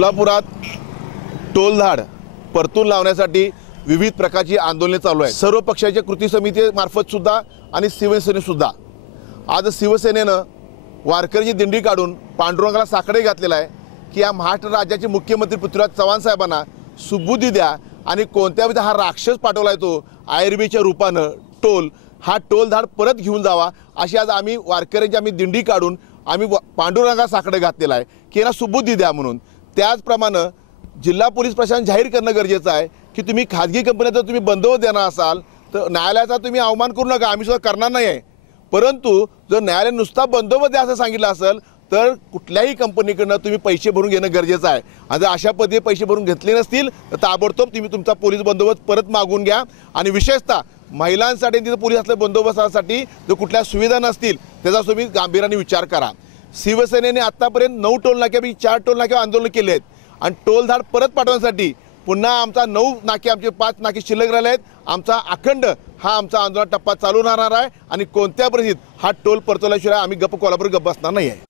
कोल्हापुरात टोलधाड परतून लावण्यासाठी विविध प्रकारची आंदोलने चालू आहेत। सर्व पक्षाच्या कृती समितीमार्फत सुद्धा आणि शिवसेने सुद्धा आज शिवसेनेनं वारकऱ्यांची दिंडी काढून पांडुरंगाला साकडे घातलेला आहे की या महाराष्ट्र राज्याचे मुख्यमंत्री पृथ्वीराज चव्हाण साहेबांना सुबुद्धी द्या आणि कोणत्या विध हा राक्षस पाठवलाय तो आयर्बीच्या रूपानं हा टोलधाड परत घेऊन जावा अशी आज आम्ही वारकऱ्यांची आम्ही दिंडी काढून आम्ही पांडुरंगाला साकडे घातलेला आहे की यांना सुबुद्धी द्या म्हणून। त्याचप्रमाणे जिल्हा पोलीस प्रशासन जाहीर करणं गरजेचं आहे की तुम्ही खाजगी कंपन्याचा तुम्ही बंदोबस्त देणार असाल तर न्यायालयाचा तुम्ही अवमान करू नका, आम्ही सुद्धा करणार नाही आहे। परंतु जर न्यायालयाने नुसता बंदोबस्त द्या असं सांगितलं असेल तर कुठल्याही कंपनीकडनं तुम्ही पैसे भरून घेणं गरजेचं आहे। आणि जर अशा पद्धतीने पैसे भरून घेतले नसतील तर ताबडतोब तुम्ही तुमचा पोलीस बंदोबस्त परत मागून घ्या। आणि विशेषतः महिलांसाठी तिथं पोलीस असल्या बंदोबस्तासाठी जर कुठल्या सुविधा नसतील त्याचा तुम्ही गांभीर्याने विचार करा। शिवसेनेने आतापर्यंत 9 टोलनाक्यापैकी 4 टोलनाक्यावर आंदोलन केले आहेत आणि टोलधाड परत पाठवण्यासाठी पुन्हा आमचा 9 नाके आमचे 5 नाके शिल्लक राहिले आहेत। आमचा अखंड हा आमचा आंदोलन टप्पा चालू राहणार आहे आणि कोणत्या परिस्थितीत हा टोल परतवल्याशिवाय आम्ही कोल्हापूर गप्प बसणार नाही आहे।